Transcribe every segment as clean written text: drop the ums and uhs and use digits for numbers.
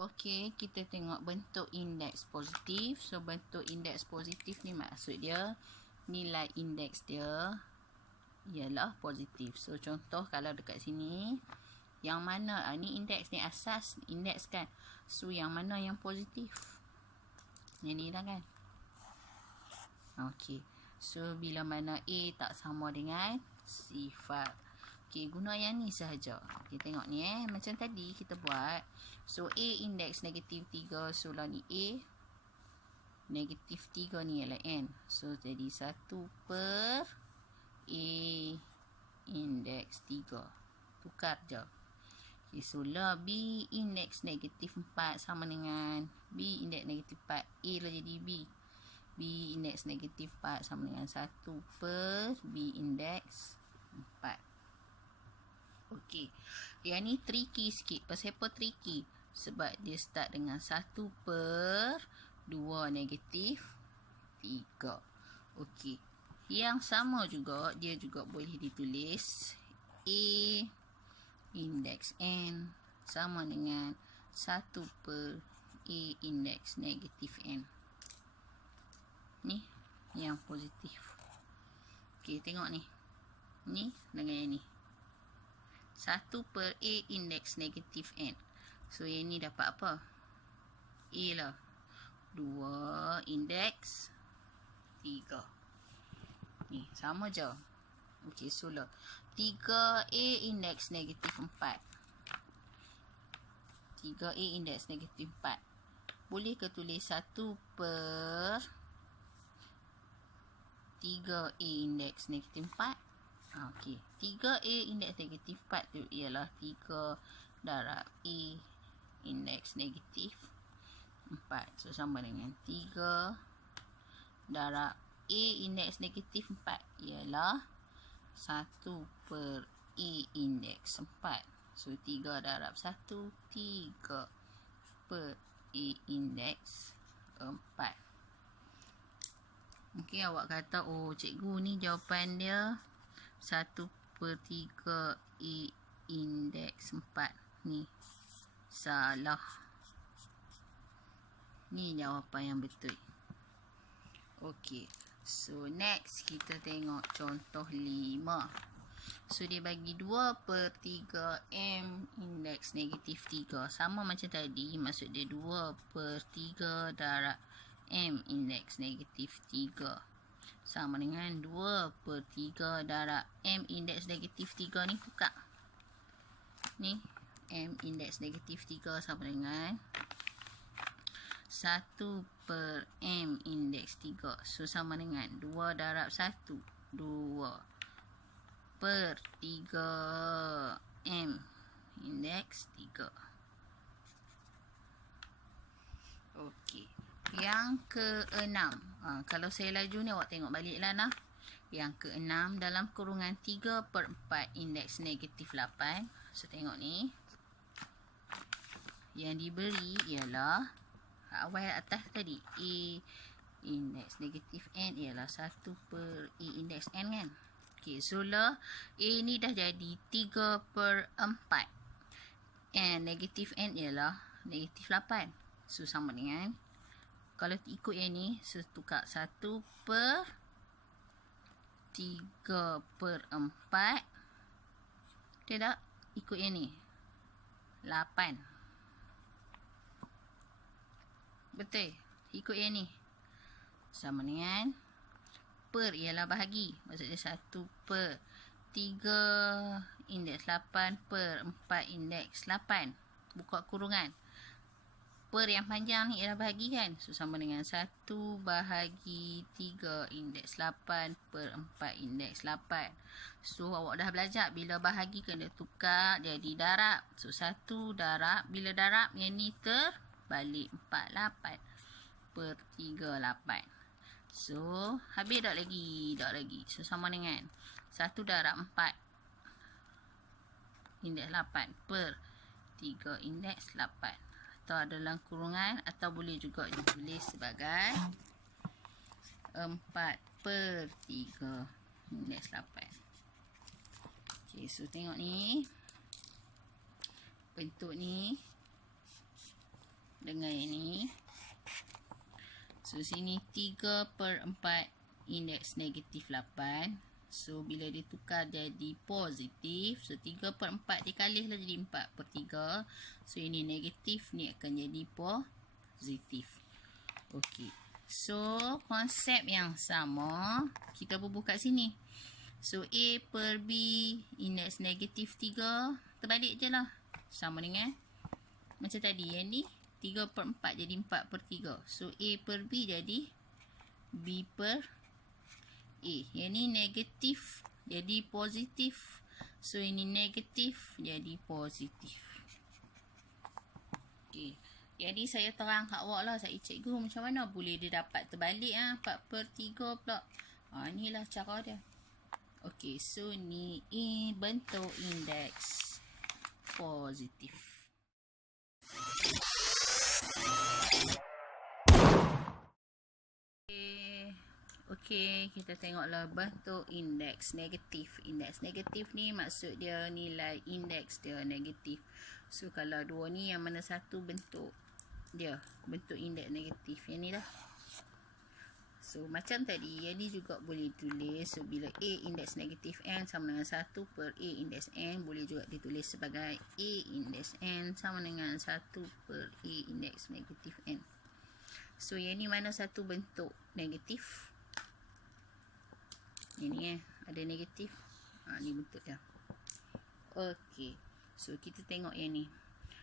Okey, kita tengok bentuk indeks positif. So, bentuk indeks positif ni maksud dia nilai indeks dia ialah positif. So, contoh kalau dekat sini, yang mana? Ni indeks ni asas indeks kan. So, yang mana yang positif? Yang ni lah kan. Okey. So, bila mana A tak sama dengan sifat. Okey, guna yang ni sahaja. Okey, tengok ni macam tadi kita buat. So, A indeks negatif 3. So, lah ni A. Negatif 3 ni ialah N. So, jadi 1 per A indeks 3. Tukar je. Okay, so lah B indeks negatif 4 sama dengan B indeks negatif 4. A lah jadi B. B indeks negatif 4 sama dengan 1 per B indeks 4. Okey. Yang ni tricky sikit. Pasal apa tricky? Sebab dia start dengan 1 per 2 negatif 3. Okey. Yang sama juga, dia juga boleh ditulis A indeks N sama dengan 1 per A indeks negatif N. Ni yang positif. Okey, tengok ni. Ni dengan yang ni. 1 per A indeks negatif N. So, yang ni dapat apa? A lah. 2 indeks 3. Ni, sama je. Okey, so lah. 3A indeks negatif 4. 3A indeks negatif 4. Boleh ke tulis 1 per 3A indeks negatif 4? Okey. 3A indeks negatif 4 tu ialah 3 darab A indeks negatif 4. So, sama dengan 3 darab A indeks negatif 4 ialah 1 per A indeks 4. So, 3 darab 1, 3 per A indeks 4. Mungkin awak kata, oh cikgu ni jawapan dia 1 per 3 A indeks 4. Ni salah. Ni jawapan yang betul. Okey. So, next kita tengok contoh 5. So, dia bagi 2 per 3 M indeks negatif 3. Sama macam tadi. Maksud dia 2 per 3 darab M indeks negatif 3. Sama dengan 2 per 3 darab M indeks negatif 3 ni tukar. Ni M indeks negatif 3 sama dengan 1 per M indeks 3. So, sama dengan 2 darab 1. 2 per 3 M indeks 3. Okey. Yang ke-6. Kalau saya laju ni awak tengok balik lah nah. Yang ke-6 dalam kurungan 3 per 4 indeks negatif 8. So, tengok ni. Yang diberi ialah awal atas tadi A indeks negatif N ialah 1 per A indeks N kan. Okey, so lah A ni dah jadi 3 per 4. And negatif N ialah negatif 8. So, sama dengan kalau ikut yang ni, so tukar 1 per 3 per 4. Dia tak ikut yang ni 8. Betul. Ikut yang ni. Sama dengan per ialah bahagi. Maksudnya 1 per 3 indeks 8 per 4 indeks 8. Buka kurungan. Per yang panjang ni ialah bahagi kan. So, sama dengan 1 bahagi 3 indeks 8 per 4 indeks 8. So, awak dah belajar bila bahagi kena tukar jadi darab. So, 1 darab. Bila darab yang ni terbalik 48 per 38. So, habis tak lagi? Tak lagi. So, sama dengan 1 darab 4 indeks 8 per 3 indeks 8. Atau dalam kurungan, atau boleh juga ditulis sebagai 4 per 3 indeks 8. Okay, so tengok ni. Bentuk ni. dengan yang ni. So sini 3/4 indeks negatif 8. So bila dia tukar jadi positif, so 3/4 dikalilah jadi 4/3. So ini negatif, ni akan jadi positif. Okey. So konsep yang sama kita bubuh kat sini. So A per B indeks negatif 3, terbalik je lah. Sama dengan macam tadi, yang ni 3/4 jadi 4/3. So A per B jadi B per A. Yang ni negatif jadi positif. So ini negatif jadi positif. Okey. Jadi saya terang kat awak lah, saya cikgu macam mana boleh dia dapat terbalik 4/3 pula. Inilah cara dia. Okey, so ni bentuk indeks positif. Okey, kita tengoklah bentuk indeks negatif. Indeks negatif ni maksud dia nilai indeks dia negatif. So kalau dua ni yang mana satu bentuk dia, bentuk indeks negatif. Yang ni lah. So macam tadi, yang ni juga boleh tulis. So bila A indeks negatif N sama dengan 1 per A indeks N, boleh juga ditulis sebagai A indeks N sama dengan 1 per A indeks negatif N. So yang ni mana satu bentuk negatif. Ini ada negatif. Ni bentuk dia. Okey. So kita tengok yang ni.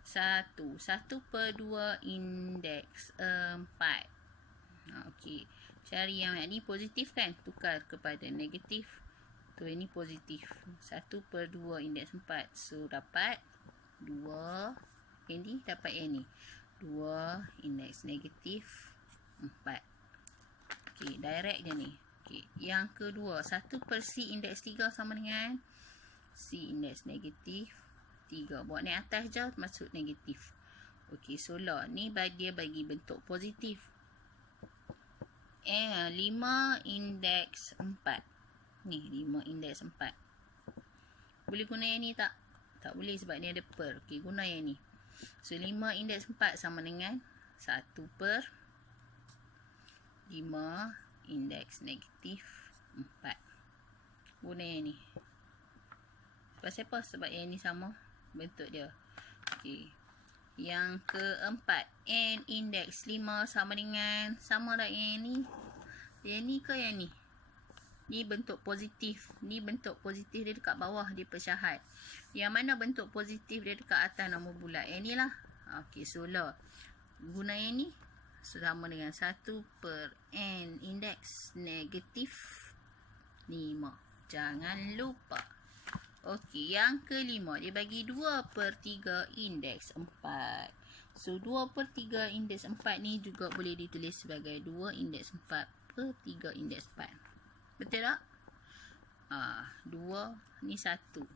1/2 indeks 4. Okey. Cari yang ni positif kan? Tukar kepada negatif. Tu ini positif. 1/2 indeks 4. So dapat 2. Yang ni dapat yang ni. 2 indeks negatif 4. Okey, direct je ni. Okey, yang kedua, 1 per C indeks 3 sama dengan C indeks negatif 3. Buat naik atas je, masuk negatif. Okey, so lah ni dia bagi bentuk positif. 5 indeks 4. Ni 5 indeks 4. Boleh guna yang ni tak? Tak boleh sebab ni ada per. Okey, guna yang ni. So 5 indeks 4 sama dengan 1 per 5 indeks negatif 4. Guna yang ni. Sebab apa? Sebab yang ni sama bentuk dia. Okey. Yang keempat, N indeks 5 sama dengan, sama tak yang ni? Yang ni ke yang ni? Ni bentuk positif. Ni bentuk positif dia dekat bawah di pecahan. Yang mana bentuk positif dia dekat atas nombor bulat? Yang ni lah. Okey, so lah. Guna yang ni. So, sama dengan 1 per N indeks negatif 5. Jangan lupa. Okey, yang kelima. Dia bagi 2/3 indeks 4. So, 2/3 indeks 4 ni juga boleh ditulis sebagai 2 indeks 4/3 indeks 4. Betul tak? 2 ni 1.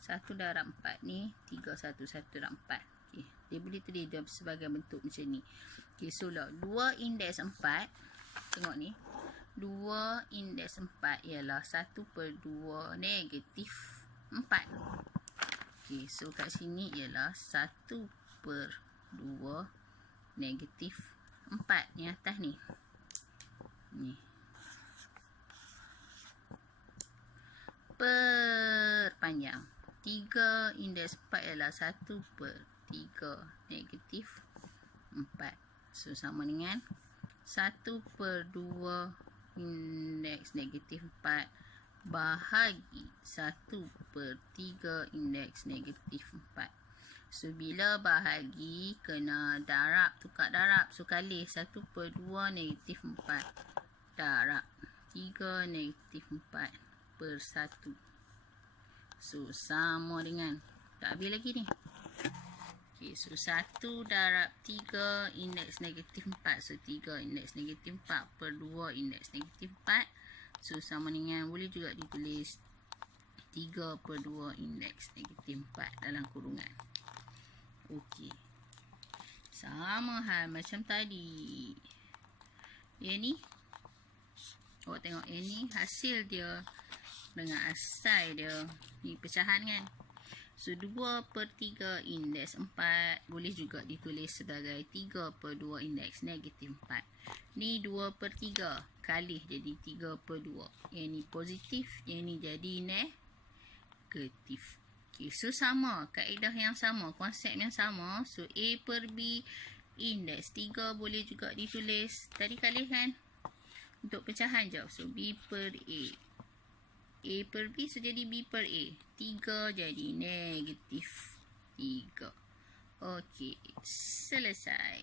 1 darab 4 ni 3, 1 darab 4. Okay. Dia boleh tulis dia sebagai bentuk macam ni. Okay, so lah 2 indeks 4. Tengok ni. 2 indeks 4 ialah 1/2 negatif 4. Okay, so kat sini ialah 1/2 negatif 4. Ni atas ni. Ni. Perpanjang. 3 indeks 4 ialah 1/3 negatif 4. So, sama dengan 1/2 indeks negatif 4 bahagi 1/3 indeks negatif 4. So, bila bahagi, kena darab, tukar darab. So, kali 1/2 negatif 4 darab 3 negatif 4 per 1. So, sama dengan, tak habis lagi ni. Okay, so 1 darab 3 indeks negatif 4. So 3 indeks negatif 4 per 2 indeks negatif 4. So sama dengan, boleh juga ditulis 3/2 indeks negatif 4 dalam kurungan. Okey. Sama hal macam tadi. Yang ni, awak tengok yang ni hasil dia dengan asal dia. Ni pecahan kan. So, 2/3 indeks 4 boleh juga ditulis sebagai 3/2 indeks negatif 4. Ni 2/3 kali jadi 3/2. Yang ni positif, yang ni jadi negatif. Okay, so sama, kaedah yang sama, konsep yang sama. So, A per B indeks 3 boleh juga ditulis. Tadi kali kan? Untuk pecahan je. So, B per A. A per B, so jadi B per A. 3 jadi negatif 3. Okey, selesai.